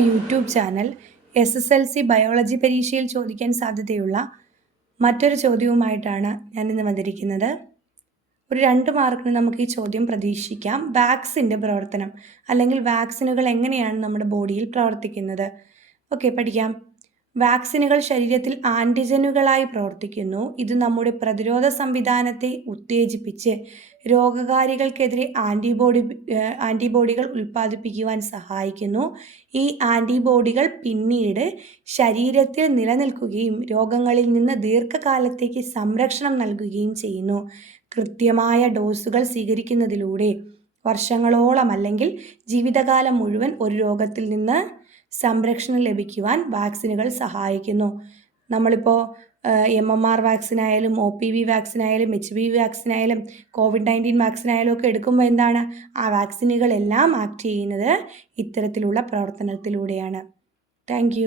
YouTube channel SSLC biology പരീക്ഷയിൽ ചോദിക്കാൻ സാധ്യതയുള്ള മറ്റൊരു ചോദ്യവുമായിട്ടാണ് ഞാനിന്ന് വന്നിരിക്കുന്നത്. ഒരു 2 മാർക്കിന് നമുക്ക് ഈ ചോദ്യം പ്രതീക്ഷിക്കാം. വാക്സിൻ്റെ പ്രവർത്തനം അല്ലെങ്കിൽ വാക്സിനുകൾ എങ്ങനെയാണ് നമ്മുടെ ബോഡിയിൽ പ്രവർത്തിക്കുന്നത്? ഓക്കെ, പഠിക്കാം. വാക്സിനുകൾ ശരീരത്തിൽ ആൻറ്റിജനുകളായി പ്രവർത്തിക്കുന്നു. ഇത് നമ്മുടെ പ്രതിരോധ സംവിധാനത്തെ ഉത്തേജിപ്പിച്ച് രോഗകാരികൾക്കെതിരെ ആൻറ്റിബോഡികൾ ഉൽപ്പാദിപ്പിക്കുവാൻ സഹായിക്കുന്നു. ഈ ആൻറ്റിബോഡികൾ പിന്നീട് ശരീരത്തിൽ നിലനിൽക്കുകയും രോഗങ്ങളിൽ നിന്ന് ദീർഘകാലത്തേക്ക് സംരക്ഷണം നൽകുകയും ചെയ്യുന്നു. കൃത്യമായ ഡോസുകൾ സ്വീകരിക്കുന്നതിലൂടെ വർഷങ്ങളോളം അല്ലെങ്കിൽ ജീവിതകാലം മുഴുവൻ ഒരു രോഗത്തിൽ നിന്ന് സംരക്ഷണം ലഭിക്കുവാൻ വാക്സിനുകൾ സഹായിക്കുന്നു. നമ്മളിപ്പോൾ MMR വാക്സിനായാലും OPV വാക്സിനായാലും HPV വാക്സിനായാലും COVID-19 വാക്സിനായാലും ഒക്കെ എടുക്കുമ്പോൾ എന്താണ്, ആ വാക്സിനുകളെല്ലാം ആക്ട് ചെയ്യുന്നത് ഇത്തരത്തിലുള്ള പ്രവർത്തനത്തിലൂടെയാണ്. താങ്ക്